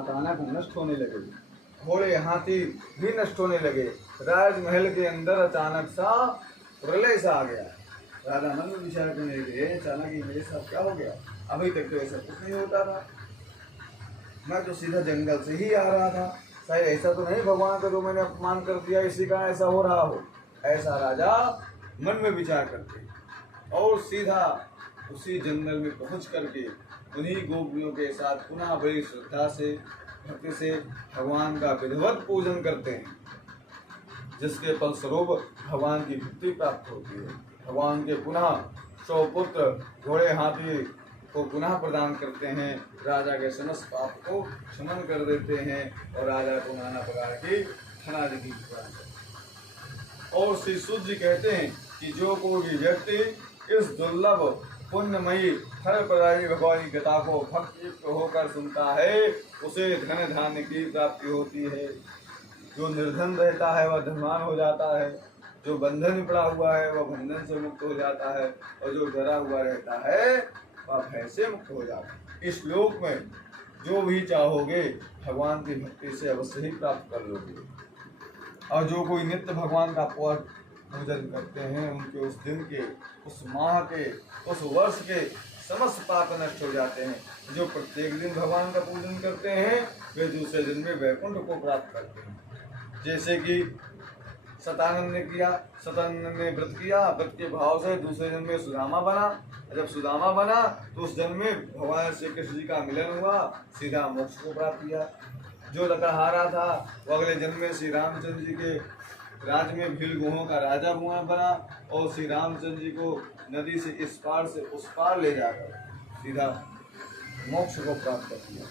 अचानक नष्ट होने लगे। घोड़े हाथी भी नष्ट होने लगे। राजमहल के अंदर अचानक सा प्रलय सा आ गया। राजा मन में विचार करने लगे, अचानक ये मेरे साथ क्या हो गया? अभी तक तो ऐसा कुछ नहीं होता था, मैं तो सीधा जंगल से ही आ रहा था। शायद ऐसा तो नहीं भगवान का जो मैंने अपमान कर दिया इसी का ऐसा हो रहा हो। ऐसा राजा मन में विचार करते और सीधा उसी जंगल में पहुंच करके उन्हीं गोपियों के साथ पुनः बड़ी श्रद्धा से भक्ति से भगवान का विधिवत पूजन करते हैं, जिसके फलस्वरूप भगवान की मुक्ति प्राप्त होती है। भगवान के पुनः 100 पुत्र घोड़े हाथी को पुनः प्रदान करते हैं, राजा के समस्त पाप को क्षमन कर देते हैं और राजा को नाना प्रकार की धनादि प्रदान करते हैं। और श्री सूत जी कहते हैं कि जो कोई भी व्यक्ति इस दुर्लभ पुण्यमयी फल प्रदायी भगवान की कथा को भक्ति युक्त होकर सुनता है, उसे धन धान्य की प्राप्ति होती है। जो निर्धन रहता है वह धनवान हो जाता है, जो बंधन में पड़ा हुआ है वह बंधन से मुक्त हो जाता है, और जो डरा हुआ रहता है वह भय से मुक्त हो जाता है। इस श्लोक में जो भी चाहोगे भगवान की भक्ति से अवश्य ही प्राप्त कर लोगे। और जो कोई नित्य भगवान का पूजन करते हैं, उनके उस दिन के, उस माह के, उस वर्ष के समस्त पाप नष्ट हो जाते हैं। जो प्रत्येक दिन भगवान का पूजन करते हैं वे दूसरे दिन में वैकुंठ को प्राप्त करते हैं। जैसे कि सतानंद ने किया, सतानंद ने व्रत किया, व्रत के भाव से दूसरे जन्म में सुदामा बना। जब सुदामा बना तो उस जन्म में भगवान श्री कृष्ण जी का मिलन हुआ, सीधा मोक्ष को प्राप्त किया। जो लकड़हारा था वो अगले जन्म में श्री रामचंद्र जी के राज्य में भील गुहों का राजा बना और श्री रामचंद्र जी को नदी से इस पार से उस पार ले जाकर सीधा मोक्ष को प्राप्त कर दिया।